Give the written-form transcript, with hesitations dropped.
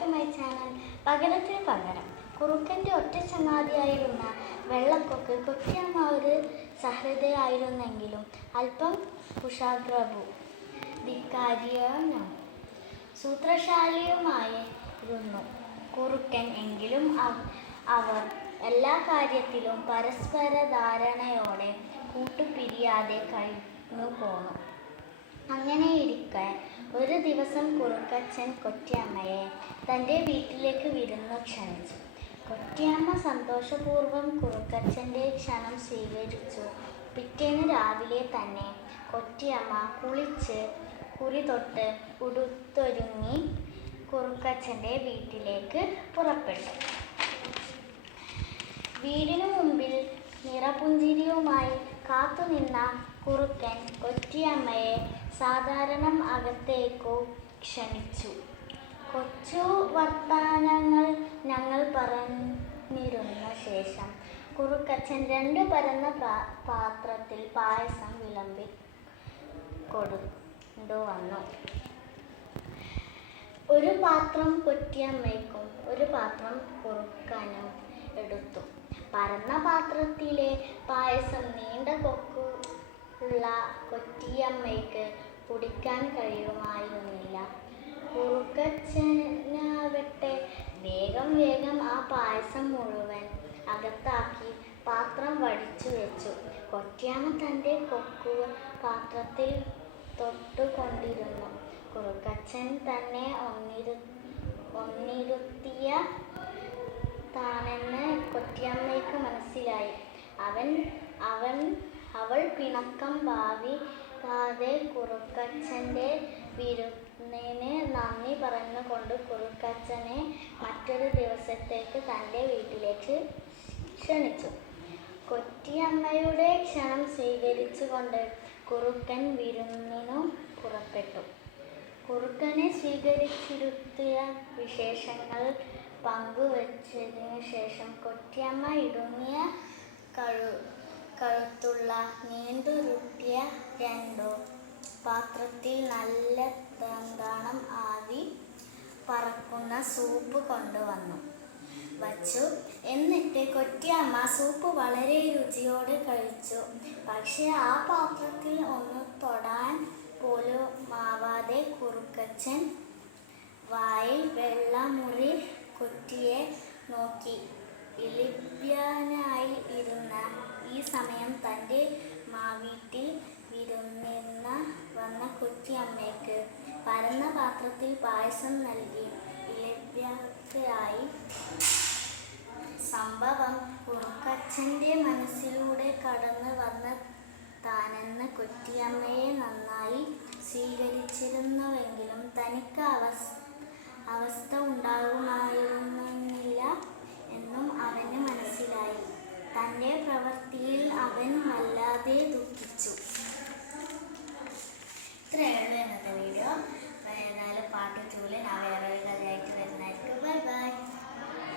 To my channel. പകരത്തിന് പകരം കുറുക്കൻ്റെ ഒറ്റ ചങ്ങാതിയായിരുന്ന വെള്ളക്കൊക്ക് കൊച്ചിയമ്മ ഒരു സഹൃദയായിരുന്നെങ്കിലും അല്പം കുശാഗ്രവും ധിക്കാരിയും സൂത്രശാലിയുമായിരുന്നു കുറുക്കൻ. എങ്കിലും അവർ എല്ലാ കാര്യത്തിലും പരസ്പര ധാരണയോടെ കൂട്ടുപിരിയാതെ കഴിഞ്ഞു പോന്നു. അങ്ങനെയിരിക്കെ ഒരു ദിവസം കുറുക്കച്ചൻ കൊറ്റിയമ്മയെ തൻ്റെ വീട്ടിലേക്ക് വിരുന്നു ക്ഷണിച്ചു. കൊറ്റിയമ്മ സന്തോഷപൂർവ്വം കുറുക്കച്ചൻ്റെ ക്ഷണം സ്വീകരിച്ചു. പിറ്റേന്ന് രാവിലെ തന്നെ കൊറ്റിയമ്മ കുളിച്ച് കുറിതൊട്ട് ഉടുത്തൊരുങ്ങി കുറുക്കച്ചൻ്റെ വീട്ടിലേക്ക് പുറപ്പെട്ടു. വീടിനു മുമ്പിൽ നിറപുഞ്ചിരിയുമായി കാത്തുനിന്ന കുറുക്കൻ കൊറ്റിയമ്മയെ സാധാരണം അകത്തേക്കു ക്ഷണിച്ചു. കൊച്ചു വർത്തമാനങ്ങൾ ഞങ്ങൾ പറഞ്ഞിരുന്ന ശേഷം കുറുക്കച്ചൻ 2 പരന്ന പാത്രത്തിൽ പായസം വിളമ്പി കൊണ്ടുവന്നു. ഒരു പാത്രം കൊറ്റിയമ്മയ്ക്കും ഒരു പാത്രം കുറുക്കനും എടുത്തു. പരന്ന പാത്രത്തിലെ പായസം നീണ്ട കൊക്കുള്ള കൊറ്റിയമ്മയ്ക്ക് കുടിക്കാൻ കഴിയുമായിരുന്നില്ല. കുറുക്കച്ചനാവട്ടെ വേഗം ആ പായസം മുഴുവൻ അകത്താക്കി പാത്രം വടിച്ചു വെച്ചു. കൊറ്റിയമ്മ തൻ്റെ കൊക്കു പാത്രത്തിൽ തൊട്ടുകൊണ്ടിരുന്നു. കുറുക്കച്ചൻ തന്നെ ഒന്നിരുത്തിയ താനെന്ന് കൊറ്റിയമ്മയ്ക്ക് മനസ്സിലായി. അവൾ പിണക്കം ഭാവിക്കാതെ കുറുക്കച്ചൻ്റെ വിരുന്നിന് നന്ദി പറഞ്ഞുകൊണ്ട് കുറുക്കച്ചനെ മറ്റൊരു ദിവസത്തേക്ക് തൻ്റെ വീട്ടിലേക്ക് ക്ഷണിച്ചു. കൊറ്റിയമ്മയുടെ ക്ഷണം സ്വീകരിച്ചുകൊണ്ട് കുറുക്കൻ വിരുന്നിനു പുറപ്പെട്ടു. കുറുക്കനെ സ്വീകരിച്ചിരുത്തിയ വിശേഷങ്ങൾ പങ്കുവച്ചതിനു ശേഷം കൊറ്റിയമ്മ ഇടുങ്ങിയ കഴുത്തുള്ള നീണ്ടുരുട്ടിയ 2 പാത്രത്തിൽ നല്ല തന്താണം ആവി പറക്കുന്ന സൂപ്പ് കൊണ്ടുവന്നു വച്ചു. എന്നിട്ട് കൊറ്റിയമ്മ സൂപ്പ് വളരെ രുചിയോടെ കഴിച്ചു. പക്ഷെ ആ പാത്രത്തിൽ ഒന്ന് തൊടാൻ പോലുമാവാതെ കുറുക്കച്ചൻ വായിൽ വെള്ളമുറി കുറ്റിയെ നോക്കി ഇളിഭ്യനായി ഇരുന്ന ഈ സമയം തൻ്റെ വീട്ടിൽ വിരുന്നിന് വന്ന കൊറ്റിയമ്മയ്ക്ക് പരന്ന പാത്രത്തിൽ പായസം നൽകി ഇളിഭ്യയായി. സംഭവം കുറുക്കച്ചൻ്റെ മനസ്സിലൂടെ കടന്നു വന്ന താനെന്ന് കൊറ്റിയമ്മയെ നന്നായി സ്വീകരിച്ചിരുന്നുവെങ്കിലും തനിക്ക് അവസ്ഥ ഉണ്ടാകുമായിരുന്നില്ല എന്നും അവന് മനസ്സിലായി. തൻ്റെ പ്രവൃത്തിയിൽ അവൻ വല്ലാതെ ദുഃഖിച്ചു.